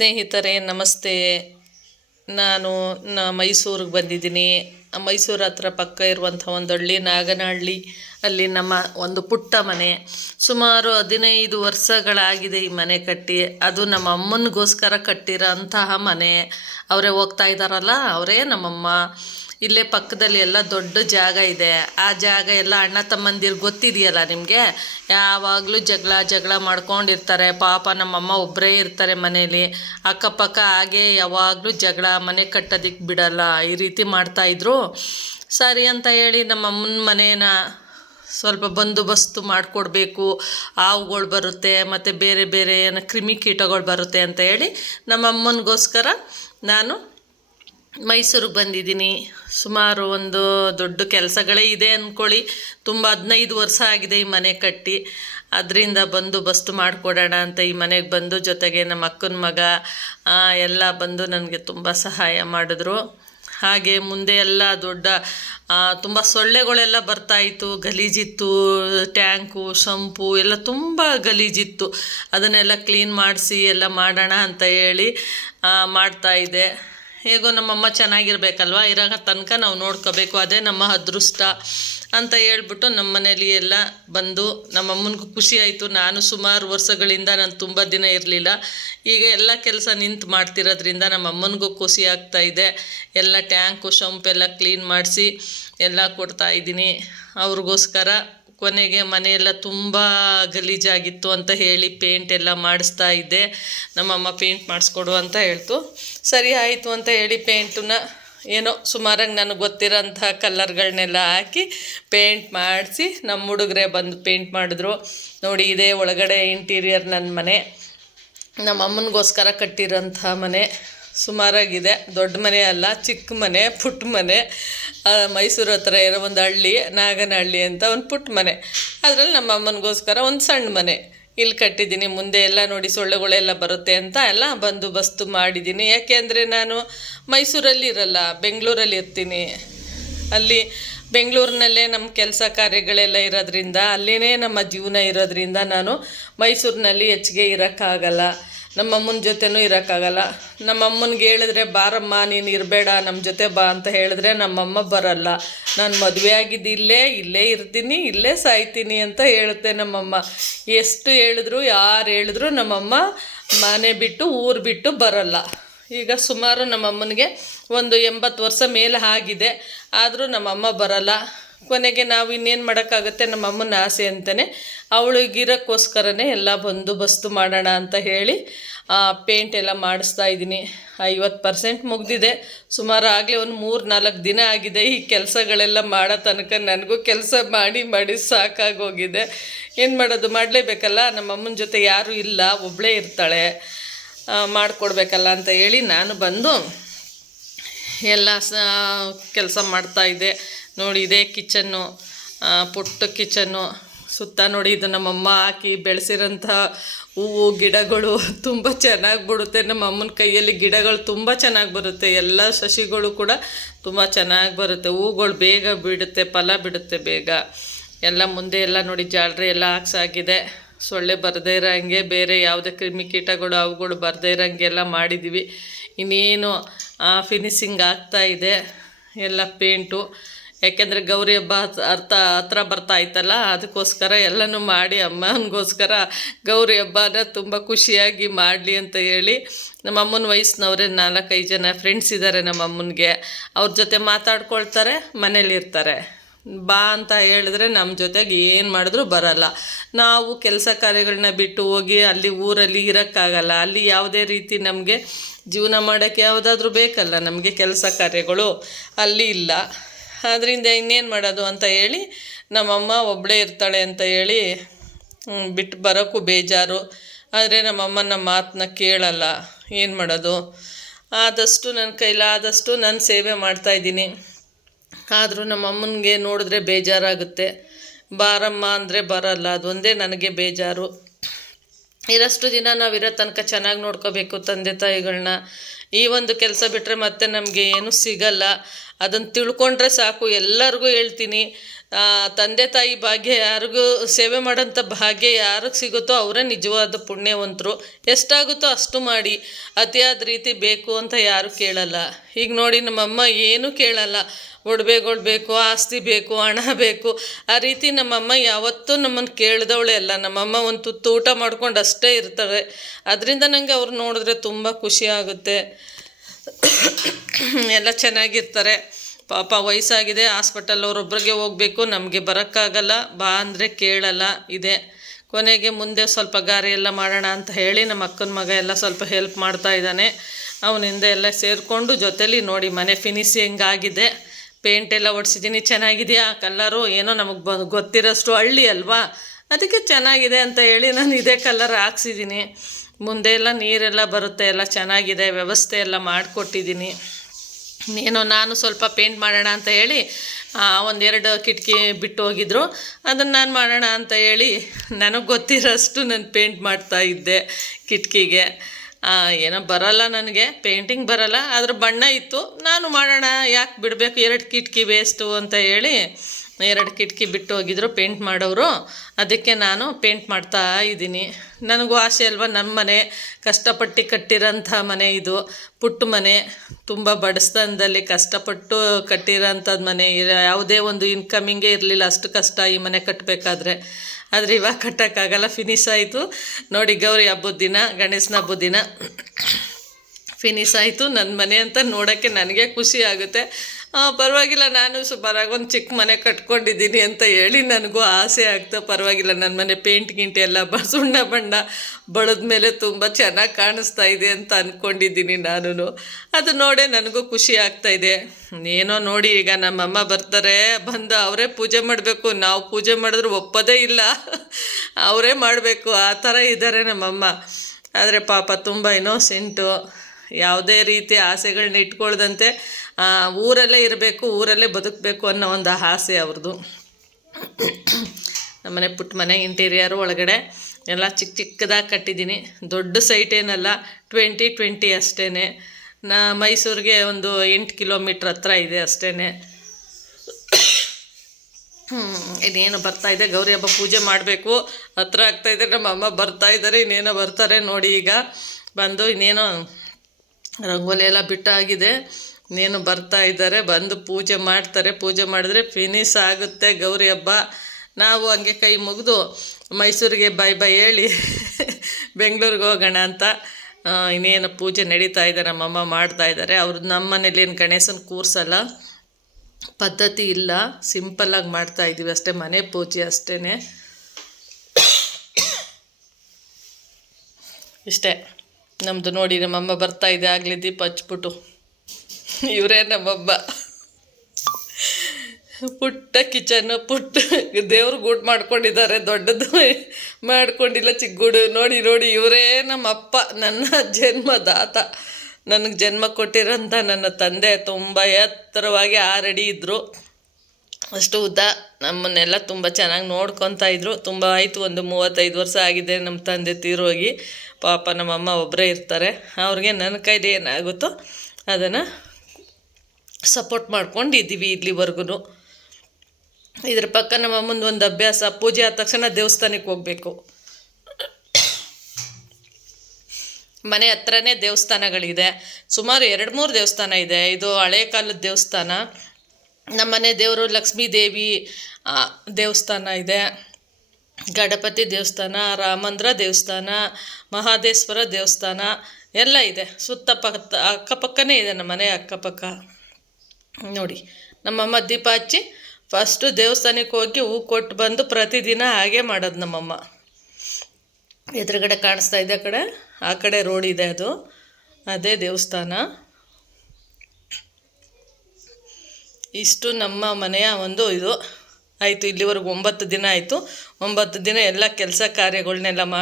ಸ್ನೇಹಿತರೆ ನಮಸ್ತೆ. ನಾನು ಮೈಸೂರಿಗೆ ಬಂದಿದ್ದೀನಿ. ಮೈಸೂರು ಹತ್ರ ಪಕ್ಕ ಇರುವಂಥ ಒಂದು ಹಳ್ಳಿ ನಾಗನಹಳ್ಳಿ. ಅಲ್ಲಿ ನಮ್ಮ ಒಂದು ಪುಟ್ಟ ಮನೆ. ಸುಮಾರು 15 ವರ್ಷಗಳಾಗಿದೆ ಈ ಮನೆ ಕಟ್ಟಿ. ಅದು ನಮ್ಮ ಅಮ್ಮನಿಗೋಸ್ಕರ ಕಟ್ಟಿರೋ ಅಂತಹ ಮನೆ. ಅವರೇ ಹೋಗ್ತಾ ಇದ್ದಾರಲ್ಲ, ಅವರೇ ನಮ್ಮಮ್ಮ. ಇಲ್ಲೇ ಪಕ್ಕದಲ್ಲಿ ಎಲ್ಲ ದೊಡ್ಡ ಜಾಗ ಇದೆ. ಆ ಜಾಗ ಎಲ್ಲ ಅಣ್ಣ ತಮ್ಮಂದಿರು ಗೊತ್ತಿದೆಯಲ್ಲ ನಿಮಗೆ. ಯಾವಾಗಲೂ ಜಗಳ ಮಾಡ್ಕೊಂಡಿರ್ತಾರೆ. ಪಾಪ ನಮ್ಮಮ್ಮ ಒಬ್ಬರೇ ಇರ್ತಾರೆ ಮನೇಲಿ. ಅಕ್ಕಪಕ್ಕ ಹಾಗೆ ಯಾವಾಗಲೂ ಜಗಳ, ಮನೆ ಕಟ್ಟೋದಕ್ಕೆ ಬಿಡಲ್ಲ, ಈ ರೀತಿ ಮಾಡ್ತಾಯಿದ್ರು. ಸರಿ ಅಂತ ಹೇಳಿ ನಮ್ಮಮ್ಮನ ಮನೇನ ಸ್ವಲ್ಪ ಬಂದೋಬಸ್ತು ಮಾಡಿಕೊಡ್ಬೇಕು. ಹಾವುಗಳು ಬರುತ್ತೆ ಮತ್ತು ಬೇರೆ ಬೇರೆ ಕ್ರಿಮಿಕೀಟಗಳು ಬರುತ್ತೆ ಅಂತ ಹೇಳಿ ನಮ್ಮಮ್ಮನಿಗೋಸ್ಕರ ನಾನು ಮೈಸೂರಿಗೆ ಬಂದಿದ್ದೀನಿ. ಸುಮಾರು ಒಂದು ದೊಡ್ಡ ಕೆಲಸಗಳೇ ಇದೆ ಅಂದ್ಕೊಳ್ಳಿ. ತುಂಬ 15 ವರ್ಷ ಆಗಿದೆ ಈ ಮನೆ ಕಟ್ಟಿ. ಅದರಿಂದ ಬಂದೋಬಸ್ತು ಮಾಡಿಕೊಡೋಣ ಅಂತ ಈ ಮನೆಗೆ ಬಂದು, ಜೊತೆಗೆ ನಮ್ಮ ಅಕ್ಕನ ಮಗ ಎಲ್ಲ ಬಂದು ನನಗೆ ತುಂಬ ಸಹಾಯ ಮಾಡಿದ್ರು. ಹಾಗೆ ಮುಂದೆ ಎಲ್ಲ ದೊಡ್ಡ ತುಂಬ ಸೊಳ್ಳೆಗಳೆಲ್ಲ ಬರ್ತಾಯಿತ್ತು, ಗಲೀಜಿತ್ತು. ಟ್ಯಾಂಕು, ಸಂಪು ಎಲ್ಲ ತುಂಬ ಗಲೀಜಿತ್ತು. ಅದನ್ನೆಲ್ಲ ಕ್ಲೀನ್ ಮಾಡಿಸಿ ಎಲ್ಲ ಮಾಡೋಣ ಅಂತ ಹೇಳಿ ಮಾಡ್ತಾಯಿದ್ದೆ. ಹೇಗೋ ನಮ್ಮಮ್ಮ ಚೆನ್ನಾಗಿರ್ಬೇಕಲ್ವ, ಇರೋ ತನಕ ನಾವು ನೋಡ್ಕೋಬೇಕು, ಅದೇ ನಮ್ಮ ಅದೃಷ್ಟ ಅಂತ ಹೇಳ್ಬಿಟ್ಟು ನಮ್ಮ ಮನೇಲಿ ಎಲ್ಲ ಬಂದು ನಮ್ಮಮ್ಮನಿಗೂ ಖುಷಿ ಆಯಿತು. ನಾನು ಸುಮಾರು ವರ್ಷಗಳಿಂದ ನಾನು ತುಂಬ ದಿನ ಇರಲಿಲ್ಲ. ಈಗ ಎಲ್ಲ ಕೆಲಸ ನಿಂತು ಮಾಡ್ತಿರೋದ್ರಿಂದ ನಮ್ಮಮ್ಮನಿಗೂ ಖುಷಿ ಆಗ್ತಾಯಿದೆ. ಎಲ್ಲ ಟ್ಯಾಂಕು ಶಂಪೆಲ್ಲ ಕ್ಲೀನ್ ಮಾಡಿಸಿ ಎಲ್ಲ ಕೊಡ್ತಾಯಿದ್ದೀನಿ ಅವ್ರಿಗೋಸ್ಕರ. ಕೊನೆಗೆ ಮನೆಯೆಲ್ಲ ತುಂಬ ಗಲೀಜಾಗಿತ್ತು ಅಂತ ಹೇಳಿ ಪೇಂಟ್ ಎಲ್ಲ ಮಾಡಿಸ್ತಾ ಇದ್ದೆ. ನಮ್ಮಮ್ಮ ಪೇಂಟ್ ಮಾಡಿಸ್ಕೊಡು ಅಂತ ಹೇಳ್ತು. ಸರಿ ಆಯಿತು ಅಂತ ಹೇಳಿ ಪೇಂಟನ್ನ ಏನೋ ಸುಮಾರಾಗಿ ನನಗೆ ಗೊತ್ತಿರೋಂಥ ಕಲರ್ಗಳನ್ನೆಲ್ಲ ಹಾಕಿ ಪೇಂಟ್ ಮಾಡಿಸಿ ನಮ್ಮ ಹುಡುಗರೇ ಬಂದು ಪೇಂಟ್ ಮಾಡಿದ್ರು. ನೋಡಿ, ಇದೇ ಒಳಗಡೆ ಇಂಟೀರಿಯರ್ ನನ್ನ ಮನೆ. ನಮ್ಮ ಅಮ್ಮನಿಗೋಸ್ಕರ ಕಟ್ಟಿರೋಂಥ ಮನೆ. ಸುಮಾರಾಗಿದೆ, ದೊಡ್ಡ ಮನೆ ಅಲ್ಲ, ಚಿಕ್ಕ ಮನೆ, ಪುಟ್ಟ ಮನೆ. ಮೈಸೂರು ಹತ್ರ ಇರೋ ಒಂದು ಹಳ್ಳಿ, ನಾಗನಹಳ್ಳಿ ಅಂತ ಒಂದು ಪುಟ್ಟ ಮನೆ. ಅದರಲ್ಲಿ ನಮ್ಮ ಅಮ್ಮನಿಗೋಸ್ಕರ ಒಂದು ಸಣ್ಣ ಮನೆ ಇಲ್ಲಿ ಕಟ್ಟಿದ್ದೀನಿ. ಮುಂದೆ ಎಲ್ಲ ನೋಡಿ ಸೊಳ್ಳೆಗಳೆಲ್ಲ ಬರುತ್ತೆ ಅಂತ ಎಲ್ಲ ಬಂದೋಬಸ್ತು ಮಾಡಿದ್ದೀನಿ. ಯಾಕೆಂದರೆ ನಾನು ಮೈಸೂರಲ್ಲಿ ಇರಲ್ಲ, ಬೆಂಗಳೂರಲ್ಲಿ ಇರ್ತೀನಿ. ಅಲ್ಲಿ ಬೆಂಗಳೂರಿನಲ್ಲೇ ನಮ್ಮ ಕೆಲಸ ಕಾರ್ಯಗಳೆಲ್ಲ ಇರೋದ್ರಿಂದ, ಅಲ್ಲೇ ನಮ್ಮ ಜೀವನ ಇರೋದ್ರಿಂದ ನಾನು ಮೈಸೂರಿನಲ್ಲಿ ಹೆಚ್ಚಿಗೆ ಇರೋಕ್ಕಾಗಲ್ಲ. ನಮ್ಮಮ್ಮನ ಜೊತೆನೂ ಇರೋಕ್ಕಾಗಲ್ಲ. ನಮ್ಮಮ್ಮನಿಗೆ ಹೇಳಿದ್ರೆ ಬಾರಮ್ಮ ನೀನು ಇರಬೇಡ, ನಮ್ಮ ಜೊತೆ ಬಾ ಅಂತ ಹೇಳಿದ್ರೆ ನಮ್ಮಮ್ಮ ಬರಲ್ಲ. ನಾನು ಮದುವೆ ಆಗಿದ್ದು ಇಲ್ಲೇ ಇರ್ತೀನಿ, ಇಲ್ಲೇ ಸಾಯ್ತೀನಿ ಅಂತ ಹೇಳುತ್ತೆ ನಮ್ಮಮ್ಮ. ಎಷ್ಟು ಹೇಳಿದ್ರು, ಯಾರು ಹೇಳಿದ್ರು ನಮ್ಮಮ್ಮ ಮನೆ ಬಿಟ್ಟು ಊರು ಬಿಟ್ಟು ಬರಲ್ಲ. ಈಗ ಸುಮಾರು ನಮ್ಮಮ್ಮನಿಗೆ ಒಂದು 80 ವರ್ಷ ಮೇಲೆ ಆಗಿದೆ. ಆದರೂ ನಮ್ಮಮ್ಮ ಬರಲ್ಲ. ಕೊನೆಗೆ ನಾವು ಇನ್ನೇನು ಮಾಡೋಕ್ಕಾಗುತ್ತೆ, ನಮ್ಮಮ್ಮನ ಆಸೆ ಅಂತಲೇ ಅವಳಿಗಿರೋಕ್ಕೋಸ್ಕರನೇ ಎಲ್ಲ ಬಂದೋಬಸ್ತು ಮಾಡೋಣ ಅಂತ ಹೇಳಿ ಪೇಂಟ್ ಎಲ್ಲ ಮಾಡಿಸ್ತಾ ಇದ್ದೀನಿ. 50% ಮುಗಿದಿದೆ. ಸುಮಾರು ಆಗಲೇ ಒಂದು 3-4 ದಿನ ಆಗಿದೆ ಈ ಕೆಲಸಗಳೆಲ್ಲ ಮಾಡೋ ತನಕ. ನನಗೂ ಕೆಲಸ ಮಾಡಿ ಸಾಕಾಗೋಗಿದೆ. ಏನು ಮಾಡೋದು, ಮಾಡಲೇಬೇಕಲ್ಲ. ನಮ್ಮಮ್ಮನ ಜೊತೆ ಯಾರೂ ಇಲ್ಲ, ಒಬ್ಬಳೇ ಇರ್ತಾಳೆ, ಮಾಡಿಕೊಡ್ಬೇಕಲ್ಲ ಅಂತ ಹೇಳಿ ನಾನು ಬಂದು ಎಲ್ಲ ಕೆಲಸ ಮಾಡ್ತಾಯಿದ್ದೆ. ನೋಡಿ, ಇದೇ ಕಿಚನ್ನು, ಪುಟ್ಟ ಕಿಚನ್ನು. ಸುತ್ತ ನೋಡಿ, ಇದು ನಮ್ಮಮ್ಮ ಹಾಕಿ ಬೆಳೆಸಿರೋಂಥ ಹೂವು ಗಿಡಗಳು ತುಂಬ ಚೆನ್ನಾಗಿ ಬಿಡುತ್ತೆ. ನಮ್ಮ ಅಮ್ಮನ ಕೈಯಲ್ಲಿ ಗಿಡಗಳು ತುಂಬ ಚೆನ್ನಾಗಿ ಬರುತ್ತೆ. ಎಲ್ಲ ಸಸಿಗಳು ಕೂಡ ತುಂಬ ಚೆನ್ನಾಗಿ ಬರುತ್ತೆ. ಹೂಗಳು ಬೇಗ ಬಿಡುತ್ತೆ, ಫಲ ಬಿಡುತ್ತೆ ಬೇಗ. ಎಲ್ಲ ಮುಂದೆ ಎಲ್ಲ ನೋಡಿ ಜಾಲರಿ ಎಲ್ಲ ಹಾಕ್ಸಾಗಿದೆ. ಸೊಳ್ಳೆ ಬರದೇ ಇರೋಂಗೆ, ಬೇರೆ ಯಾವುದೇ ಕ್ರಿಮಿಕೀಟಗಳು ಅವುಗಳು ಬರದೇ ಇರೋಂಗೆ ಎಲ್ಲ ಮಾಡಿದ್ದೀವಿ. ಇನ್ನೇನು ಫಿನಿಸಿಂಗ್ ಆಗ್ತಾಯಿದೆ ಎಲ್ಲ ಪೇಂಟು. ಯಾಕೆಂದರೆ ಗೌರಿ ಹಬ್ಬ ಹತ್ರ ಬರ್ತಾಯಿತ್ತಲ್ಲ, ಅದಕ್ಕೋಸ್ಕರ ಎಲ್ಲನೂ ಮಾಡಿ ಅಮ್ಮನಿಗೋಸ್ಕರ ಗೌರಿ ಹಬ್ಬನ ತುಂಬ ಖುಷಿಯಾಗಿ ಮಾಡಲಿ ಅಂತ ಹೇಳಿ ನಮ್ಮ ಅಮ್ಮನ ವಯಸ್ಸಿನವರೇ 4-5 ಜನ ಫ್ರೆಂಡ್ಸ್ ಇದ್ದಾರೆ ನಮ್ಮ ಅಮ್ಮನಿಗೆ. ಅವ್ರ ಜೊತೆ ಮಾತಾಡ್ಕೊಳ್ತಾರೆ, ಮನೇಲಿರ್ತಾರೆ. ಬಾ ಅಂತ ಹೇಳಿದ್ರೆ ನಮ್ಮ ಜೊತೆಗೆ ಏನು ಮಾಡಿದ್ರು ಬರಲ್ಲ. ನಾವು ಕೆಲಸ ಕಾರ್ಯಗಳನ್ನ ಬಿಟ್ಟು ಹೋಗಿ ಅಲ್ಲಿ ಊರಲ್ಲಿ ಇರೋಕ್ಕಾಗಲ್ಲ. ಅಲ್ಲಿ ಯಾವುದೇ ರೀತಿ ನಮಗೆ ಜೀವನ ಮಾಡೋಕ್ಕೆ ಯಾವುದಾದ್ರೂ ಬೇಕಲ್ಲ ನಮಗೆ ಕೆಲಸ ಕಾರ್ಯಗಳು, ಅಲ್ಲಿ ಇಲ್ಲ. ಆದ್ದರಿಂದ ಇನ್ನೇನು ಮಾಡೋದು ಅಂತ ಹೇಳಿ ನಮ್ಮಮ್ಮ ಒಬ್ಬಳೇ ಇರ್ತಾಳೆ ಅಂತ ಹೇಳಿ ಬಿಟ್ಟು ಬರೋಕ್ಕೂ ಬೇಜಾರು. ಆದರೆ ನಮ್ಮಮ್ಮ ನಮ್ಮ ಮಾತನ್ನ ಕೇಳಲ್ಲ. ಏನು ಮಾಡೋದು, ಆದಷ್ಟು ನನ್ನ ಕೈಲಾದಷ್ಟು ನಾನು ಸೇವೆ ಮಾಡ್ತಾಯಿದ್ದೀನಿ. ಆದರೂ ನಮ್ಮಮ್ಮನಿಗೆ ನೋಡಿದ್ರೆ ಬೇಜಾರಾಗುತ್ತೆ. ಬಾರಮ್ಮ ಅಂದರೆ ಬರಲ್ಲ. ಅದೊಂದೇ ನನಗೆ ಬೇಜಾರು. ಇರೋಷ್ಟು ದಿನ ನಾವು ಇರೋ ತನಕ ಚೆನ್ನಾಗಿ ನೋಡ್ಕೋಬೇಕು ತಂದೆ ತಾಯಿಗಳನ್ನ. ಈ ಒಂದು ಕೆಲಸ ಬಿಟ್ಟರೆ ಮತ್ತೆ ನಮಗೆ ಏನೂ ಸಿಗಲ್ಲ. ಅದನ್ನು ತಿಳ್ಕೊಂಡ್ರೆ ಸಾಕು. ಎಲ್ಲರಿಗೂ ಹೇಳ್ತೀನಿ, ತಂದೆ ತಾಯಿ ಭಾಗ್ಯ ಯಾರಿಗೂ ಸೇವೆ ಮಾಡೋಂಥ ಭಾಗ್ಯ ಯಾರಿಗೆ ಸಿಗುತ್ತೋ ಅವರೇ ನಿಜವಾದ ಪುಣ್ಯವಂತರು. ಎಷ್ಟಾಗುತ್ತೋ ಅಷ್ಟು ಮಾಡಿ, ಅತಿಯಾದ ರೀತಿ ಬೇಕು ಅಂತ ಯಾರೂ ಕೇಳಲ್ಲ. ಈಗ ನೋಡಿ ನಮ್ಮಮ್ಮ ಏನೂ ಕೇಳಲ್ಲ, ಒಡವೆಗಳು ಬೇಕು, ಆಸ್ತಿ ಬೇಕು, ಹಣ ಬೇಕು, ಆ ರೀತಿ ನಮ್ಮಮ್ಮ ಯಾವತ್ತೂ ನಮ್ಮನ್ನು ಕೇಳಿದವಳೆ ಅಲ್ಲ. ನಮ್ಮಮ್ಮ ಒಂದು ತುತ್ತು ಊಟ ಮಾಡ್ಕೊಂಡು ಅಷ್ಟೇ ಇರ್ತಾರೆ. ಅದರಿಂದ ನನಗೆ ಅವ್ರು ನೋಡಿದ್ರೆ ತುಂಬ ಖುಷಿ ಆಗುತ್ತೆ. ಎಲ್ಲ ಚೆನ್ನಾಗಿರ್ತಾರೆ. ಪಾಪ ವಯಸ್ಸಾಗಿದೆ, ಹಾಸ್ಪಿಟಲ್ ಅವರೊಬ್ಬರಿಗೆ ಹೋಗಬೇಕು, ನಮಗೆ ಬರೋಕ್ಕಾಗಲ್ಲ, ಬಾ ಅಂದರೆ ಕೇಳಲ್ಲ ಇದೆ. ಕೊನೆಗೆ ಮುಂದೆ ಸ್ವಲ್ಪ ಗಾರೆ ಎಲ್ಲ ಮಾಡೋಣ ಅಂತ ಹೇಳಿ ನಮ್ಮ ಅಕ್ಕನ ಮಗ ಎಲ್ಲ ಸ್ವಲ್ಪ ಹೆಲ್ಪ್ ಮಾಡ್ತಾ ಇದ್ದಾನೆ. ಅವನಿಂದ ಎಲ್ಲ ಸೇರಿಕೊಂಡು ಜೊತೇಲಿ ನೋಡಿ ಮನೆ ಫಿನಿಶಿಂಗ್ ಆಗಿದೆ. ಪೇಂಟ್ ಎಲ್ಲ ಹೊಡ್ಸಿದ್ದೀನಿ. ಚೆನ್ನಾಗಿದೆಯಾ ಕಲ್ಲರು? ಏನೋ ನಮಗೆ ಗೊತ್ತಿರೋಷ್ಟು ಹಳ್ಳಿ ಅಲ್ವಾ, ಅದಕ್ಕೆ ಚೆನ್ನಾಗಿದೆ ಅಂತ ಹೇಳಿ ನಾನು ಇದೇ ಕಲರ್ ಹಾಕ್ಸಿದ್ದೀನಿ. ಮುಂದೆ ಎಲ್ಲ ನೀರೆಲ್ಲ ಬರುತ್ತೆ, ಎಲ್ಲ ಚೆನ್ನಾಗಿದೆ, ವ್ಯವಸ್ಥೆ ಎಲ್ಲ ಮಾಡಿಕೊಟ್ಟಿದ್ದೀನಿ. ಏನೋ ನಾನು ಸ್ವಲ್ಪ ಪೇಂಟ್ ಮಾಡೋಣ ಅಂತ ಹೇಳಿ ಒಂದೆರಡು ಕಿಟಕಿ ಬಿಟ್ಟು ಹೋಗಿದ್ರು, ಅದನ್ನು ನಾನು ಮಾಡೋಣ ಅಂತ ಹೇಳಿ ನನಗೆ ಗೊತ್ತಿರೋಷ್ಟು ನಾನು ಪೇಂಟ್ ಮಾಡ್ತಾಯಿದ್ದೆ ಕಿಟಕಿಗೆ. ಏನೋ ಬರೋಲ್ಲ, ನನಗೆ ಪೇಂಟಿಂಗ್ ಬರೋಲ್ಲ, ಅದ್ರ ಬಣ್ಣ ಇತ್ತು. ನಾನು ಮಾಡೋಣ, ಯಾಕೆ ಬಿಡಬೇಕು, 2 ಕಿಟಕಿ ವೇಸ್ಟು ಅಂತ ಹೇಳಿ 2 ಕಿಟಕಿ ಬಿಟ್ಟು ಹೋಗಿದ್ರು ಪೇಂಟ್ ಮಾಡೋರು. ಅದಕ್ಕೆ ನಾನು ಪೇಂಟ್ ಮಾಡ್ತಾ ಇದ್ದೀನಿ. ನನಗೂ ಆಸೆ ಅಲ್ವಾ, ನಮ್ಮ ಮನೆ ಕಷ್ಟಪಟ್ಟು ಕಟ್ಟಿರೋಂಥ ಮನೆ ಇದು. ಪುಟ್ಟ ಮನೆ, ತುಂಬ ಬಡಸ್ತನದಲ್ಲಿ ಕಷ್ಟಪಟ್ಟು ಕಟ್ಟಿರೋಂಥದ್ದು ಮನೆ. ಯಾವುದೇ ಒಂದು ಇನ್ಕಮಿಂಗೇ ಇರಲಿಲ್ಲ, ಅಷ್ಟು ಕಷ್ಟ ಈ ಮನೆ ಕಟ್ಟಬೇಕಾದ್ರೆ. ಆದರೆ ಇವಾಗ ಕಟ್ಟೋಕ್ಕಾಗಲ್ಲ, ಫಿನಿಶ್ ಆಯಿತು ನೋಡಿ. ಗೌರಿ ಹಬ್ಬದ ದಿನ, ಗಣೇಶನ ಹಬ್ಬದ ದಿನ ಫಿನಿಶ್ ಆಯಿತು ನನ್ನ ಮನೆ ಅಂತ ನೋಡೋಕ್ಕೆ ನನಗೆ ಖುಷಿ ಆಗುತ್ತೆ. ಪರವಾಗಿಲ್ಲ, ನಾನು ಸುಮಾರಾಗಿ ಒಂದು ಚಿಕ್ಕ ಮನೆ ಕಟ್ಕೊಂಡಿದ್ದೀನಿ ಅಂತ ಹೇಳಿ ನನಗೂ ಆಸೆ ಆಗ್ತಾ, ಪರವಾಗಿಲ್ಲ ನನ್ನ ಮನೆ ಪೇಂಟ್ ಗಿಂಟ್ ಎಲ್ಲ ಸುಣ್ಣ ಬಣ್ಣ ಬಳಿದ ಮೇಲೆ ತುಂಬ ಚೆನ್ನಾಗಿ ಕಾಣಿಸ್ತಾ ಇದೆ ಅಂತ ಅಂದ್ಕೊಂಡಿದ್ದೀನಿ ನಾನು. ಅದು ನೋಡೇ ನನಗೂ ಖುಷಿ ಆಗ್ತಾಯಿದೆ. ಏನೋ ನೋಡಿ, ಈಗ ನಮ್ಮಮ್ಮ ಬರ್ತಾರೆ, ಬಂದು ಅವರೇ ಪೂಜೆ ಮಾಡಬೇಕು. ನಾವು ಪೂಜೆ ಮಾಡಿದ್ರು ಒಪ್ಪೋದೇ ಇಲ್ಲ, ಅವರೇ ಮಾಡಬೇಕು, ಆ ಥರ ಇದ್ದಾರೆ ನಮ್ಮಮ್ಮ. ಆದರೆ ಪಾಪ ತುಂಬ ಇನ್ನೋಸೆಂಟು, ಯಾವುದೇ ರೀತಿ ಆಸೆಗಳನ್ನ ಇಟ್ಕೊಳ್ದಂತೆ ಊರಲ್ಲೇ ಇರಬೇಕು, ಊರಲ್ಲೇ ಬದುಕಬೇಕು ಅನ್ನೋ ಒಂದು ಆಸೆ ಅವ್ರದ್ದು. ನಮ್ಮನೆ ಪುಟ್ಟ ಮನೆ ಇಂಟೀರಿಯರು ಒಳಗಡೆ ಎಲ್ಲ ಚಿಕ್ಕ ಚಿಕ್ಕದಾಗಿ ಕಟ್ಟಿದ್ದೀನಿ. ದೊಡ್ಡ ಸೈಟ್ ಏನಲ್ಲ, 20 ಅಷ್ಟೇ. ಮೈಸೂರಿಗೆ ಒಂದು 8 ಕಿಲೋಮೀಟ್ರ್ ಹತ್ರ ಇದೆ ಅಷ್ಟೇ. ಇನ್ನೇನು ಬರ್ತಾಯಿದೆ, ಗೌರಿ ಹಬ್ಬ ಪೂಜೆ ಮಾಡಬೇಕು, ಹತ್ರ ಆಗ್ತಾಯಿದೆ. ನಮ್ಮ ಅಮ್ಮ ಬರ್ತಾಯಿದ್ದಾರೆ, ಇನ್ನೇನೋ ಬರ್ತಾರೆ ನೋಡಿ. ಈಗ ಬಂದು ಇನ್ನೇನೋ ರಂಗೋಲಿ ಎಲ್ಲ ಬಿಟ್ಟಾಗಿದೆ, ಇನ್ನೇನು ಬರ್ತಾ ಇದ್ದಾರೆ, ಬಂದು ಪೂಜೆ ಮಾಡ್ತಾರೆ. ಪೂಜೆ ಮಾಡಿದ್ರೆ ಫಿನಿಶ್ ಆಗುತ್ತೆ ಗೌರಿ ಹಬ್ಬ. ನಾವು ಹಂಗೆ ಕೈ ಮುಗಿದು ಮೈಸೂರಿಗೆ ಬಾಯ್ ಬಾಯ್ ಹೇಳಿ ಬೆಂಗಳೂರಿಗೆ ಹೋಗೋಣ ಅಂತ. ಇನ್ನೇನು ಪೂಜೆ ನಡೀತಾ ಇದೆ, ನಮ್ಮಮ್ಮ ಮಾಡ್ತಾಯಿದ್ದಾರೆ. ಅವ್ರದ್ದು ನಮ್ಮ ಮನೇಲಿ ಏನು ಗಣೇಶನ ಕೂರಿಸಲ್ಲ, ಪದ್ಧತಿ ಇಲ್ಲ, ಸಿಂಪಲ್ಲಾಗಿ ಮಾಡ್ತಾಯಿದ್ದೀವಿ ಅಷ್ಟೇ, ಮನೆ ಪೂಜೆ ಅಷ್ಟೇ. ಇಷ್ಟೇ ನಮ್ಮದು ನೋಡಿ. ನಮ್ಮಮ್ಮ ಬರ್ತಾಯಿದೆ, ಆಗಲಿ ದೀಪ ಹಚ್ಬಿಟ್ಟು. ಇವರೇ ನಮ್ಮಮ್ಮ. ಪುಟ್ಟ ಕಿಚನ್ನು, ಪುಟ್ಟ ದೇವ್ರ ಗೂಡು ಮಾಡ್ಕೊಂಡಿದ್ದಾರೆ, ದೊಡ್ಡದು ಮಾಡ್ಕೊಂಡಿಲ್ಲ, ಚಿಕ್ಕ ಗೂಡು. ನೋಡಿ ನೋಡಿ, ಇವರೇ ನಮ್ಮಪ್ಪ, ನನ್ನ ಜನ್ಮದಾತ. ನನಗೆ ಜನ್ಮ ಕೊಟ್ಟಿರೋಂಥ ನನ್ನ ತಂದೆ ತುಂಬ ಎತ್ತರವಾಗಿ 6 ಅಡಿ ಇದ್ದರು, ಅಷ್ಟು ಉದ್ದ. ನಮ್ಮನ್ನೆಲ್ಲ ತುಂಬ ಚೆನ್ನಾಗಿ ನೋಡ್ಕೊತಾ ಇದ್ರು. ತುಂಬ ಆಯಿತು, ಒಂದು 35 ವರ್ಷ ಆಗಿದೆ ನಮ್ಮ ತಂದೆ ತೀರೋಗಿ. ಪಾಪ ನಮ್ಮಮ್ಮ ಒಬ್ಬರೇ ಇರ್ತಾರೆ. ಅವ್ರಿಗೆ ನನ್ನ ಕೈಲಿ ಏನಾಗುತ್ತೋ ಅದನ್ನು ಸಪೋರ್ಟ್ ಮಾಡ್ಕೊಂಡಿದ್ದೀವಿ ಇಲ್ಲಿವರೆಗೂ. ಇದ್ರ ಪಕ್ಕ ನಮ್ಮಮ್ಮಂದು ಒಂದು ಅಭ್ಯಾಸ, ಪೂಜೆ ಆದ ತಕ್ಷಣ ದೇವಸ್ಥಾನಕ್ಕೆ ಹೋಗಬೇಕು. ಮನೆ ಹತ್ರನೇ ದೇವಸ್ಥಾನಗಳಿದೆ, ಸುಮಾರು 2-3 ದೇವಸ್ಥಾನ ಇದೆ. ಇದು ಹಳೆ ಕಾಲದ ದೇವಸ್ಥಾನ. ನಮ್ಮನೆ ದೇವರು ಲಕ್ಷ್ಮೀ ದೇವಿ ದೇವಸ್ಥಾನ ಇದೆ, ಗಣಪತಿ ದೇವಸ್ಥಾನ, ರಾಮಂದ್ರ ದೇವಸ್ಥಾನ, ಮಹಾದೇಶ್ವರ ದೇವಸ್ಥಾನ ಎಲ್ಲ ಇದೆ. ಅಕ್ಕಪಕ್ಕನೇ ಇದೆ ನಮ್ಮ ಮನೆ ಅಕ್ಕಪಕ್ಕ. ನೋಡಿ ನಮ್ಮಮ್ಮ ದೀಪ ಹಚ್ಚಿ ಫಸ್ಟು ದೇವಸ್ಥಾನಕ್ಕೆ ಹೋಗಿ ಹೂ ಕೊಟ್ಟು ಬಂದು ಪ್ರತಿದಿನ ಹಾಗೆ ಮಾಡೋದು ನಮ್ಮಮ್ಮ. ಎದುರುಗಡೆ ಕಾಣಿಸ್ತಾ ಇದೆ, ಆ ಕಡೆ ರೋಡ್ ಇದೆ, ಅದೇ ದೇವಸ್ಥಾನ. ಇಷ್ಟು ನಮ್ಮ ಮನೆಯ ಒಂದು ಇದು ಆಯಿತು. ಇಲ್ಲಿವರೆಗೂ 9 ದಿನ ಆಯಿತು. 9 ದಿನ ಎಲ್ಲ ಕೆಲಸ ಕಾರ್ಯಗಳನ್ನೆಲ್ಲ ಮಾಡಿ